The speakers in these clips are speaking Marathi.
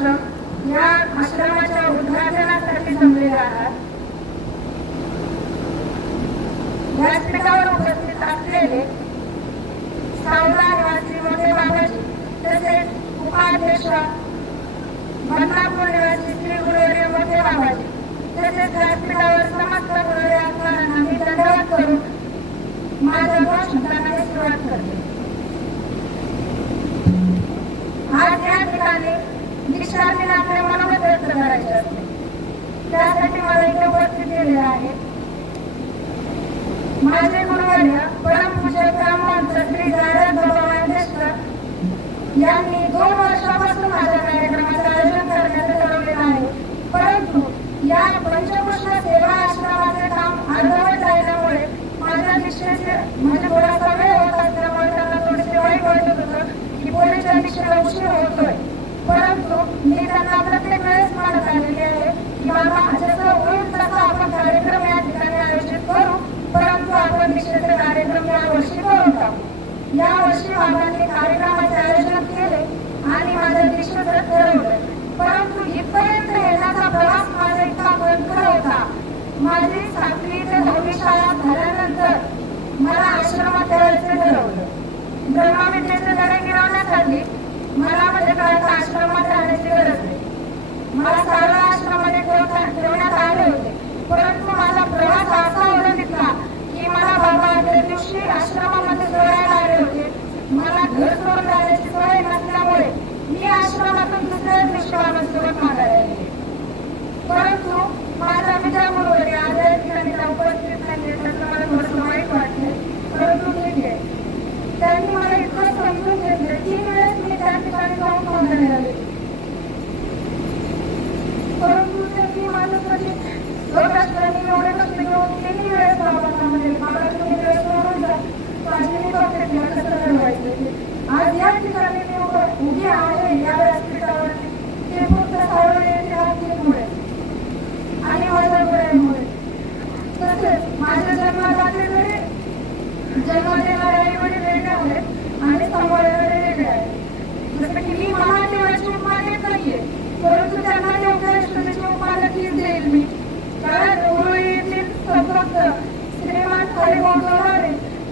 आश्रम या आश्रमाच्या उद्घाटनासाठी जमलेला व्यासपीठावर उपस्थित असलेले सावदार वासी मोठे बाबाजी तसेच उपाध्यक्ष बदलापूर निवासी श्री गुरुवारी मोठे बाबाजी तसेच व्यासपीठावर समस्त गुरुवारी आत्मारांना मी दंडवत करून माझ्या दोन उपस्थित केले आहे माझे गुरुवर्य परमपूज्य ब्राह्मण श्री जायराज बाबा यांनी दोन वर्षापासून माझ्या कार्यक्रमाचे आयोजन करण्याचे ठरवले आहे. परंतु या पंचकृष्ण सेवा आश्रमाचे काम अर्धवट झाल्यामुळे माझ्या निश्चयाचे म्हणजे थोडासा वेळ होत असल्यामुळे त्यांना थोडेसे वाईट वाटत होतं की पोलीसच्या निश्चयाला उशीर होतोय. परंतु मी त्यांना प्रत्येक वेळेस म्हणत आलेली आहे की बाबा जसं आपण कार्यक्रम या ठिकाणी आयोजित करू परंतु आपण निश्चित कार्यक्रम या वर्षी करून टाकू या वर्षी बाबांनी कार्यक्रमाचे आयोजन केले आणि माझं निश्चित ठरवलं. परंतु इथपर्यंत येण्याचा प्रवास माझा इतका भयंकर होता. माझी सातवी ते दहावी शाळा झाल्यानंतर मला आश्रमात यायचे ठरवलं. ब्रह्मविद्येचे धडे गिरवण्यासाठी मला म्हणजे आश्रमात chamava-se माझ्या जन्म देणारे वेगळे आहेत आणि सांभाळणारे वेगळे आहेत. जसं की मी महादेवाची उपमा देत नाहीये परंतु त्यांना योग्य इष्टदेशी उपमा नक्कीच देईल मी. कारण श्रीमान हरिभाऊ गवारे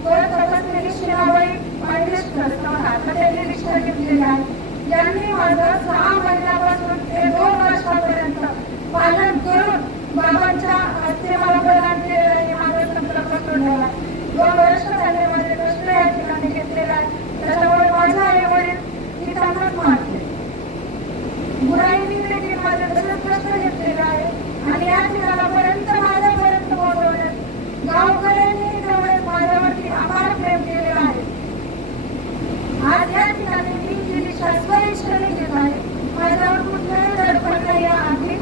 आता तपस्विनी शिराबाई पांडेशकर आता त्यांनी दीक्षा घेतलेली आहे यांनी माझं सहा महिन्यापासून ते दोन वर्षापर्यंत पालन करून बाबांच्या हस्ते मला प्रदान केलेलं आहे माझा संकल्प सोडलेला आहे दोन वर्ष झाले माझे कष्ट या ठिकाणी घेतलेला आहे त्याच्यामुळे माझे आई वडील मी त्यांनाच मानते बुराईनी देखील माझे तसेच कष्ट घेतलेले आहे आणि या ठिकाणापर्यंत माझ्यापर्यंत पोहोचवण्यात गावकऱ्यांनी तेवढे माझ्यावरती अपार प्रेम केलेलं आहे आज या ठिकाणी मी जी दिशा स्वइच्छेने घेत आहे माझ्यावर कुठलंही दडपण नाही आहे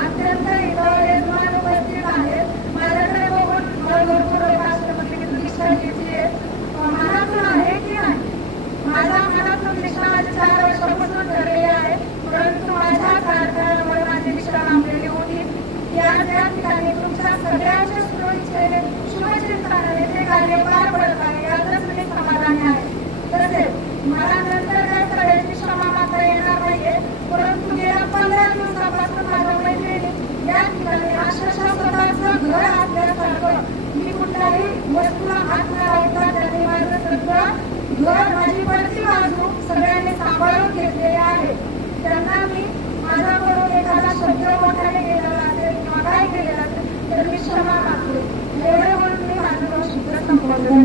अत्यंत यजमान उपस्थित आहेत माझ्याकडे बघून मला भरपूर लोक आश्रमातली दिशा घेतली आहे मनातून आहे की नाही माझ्या मनातून दिशा माझी चार वर्षापासून ठरलेली आहे परंतु माझ्या कारखान्यामुळे माझी दिशा लांबलेली होती या त्या ठिकाणी तुमच्या सगळ्यांच्या सुरक्षेने शुभचिंतनाने ते कार्य पार पडत आहे यातच मी समाधानी आहे तसेच मला नंतर काय करायची क्षमा मात्र येणार नाहीये परंतु गेल्या पंधरा दिवसापासून माझ्या मैत्रिणी या ठिकाणी अक्षरशः स्वतःचं घर असल्यासारखं मी कुठल्याही वस्तूला हात न लावता माझं सगळं घर माझी पडती बाजू सगळ्यांनी सांभाळून घेतलेले आहे. त्यांना मी माझ्याकडून एखादा शब्द मोठ्याने गेलेला असेल किंवा काय केलेलं असेल तर मी क्षमा मागते. एवढे म्हणून मी माझं शुद्ध संबोधन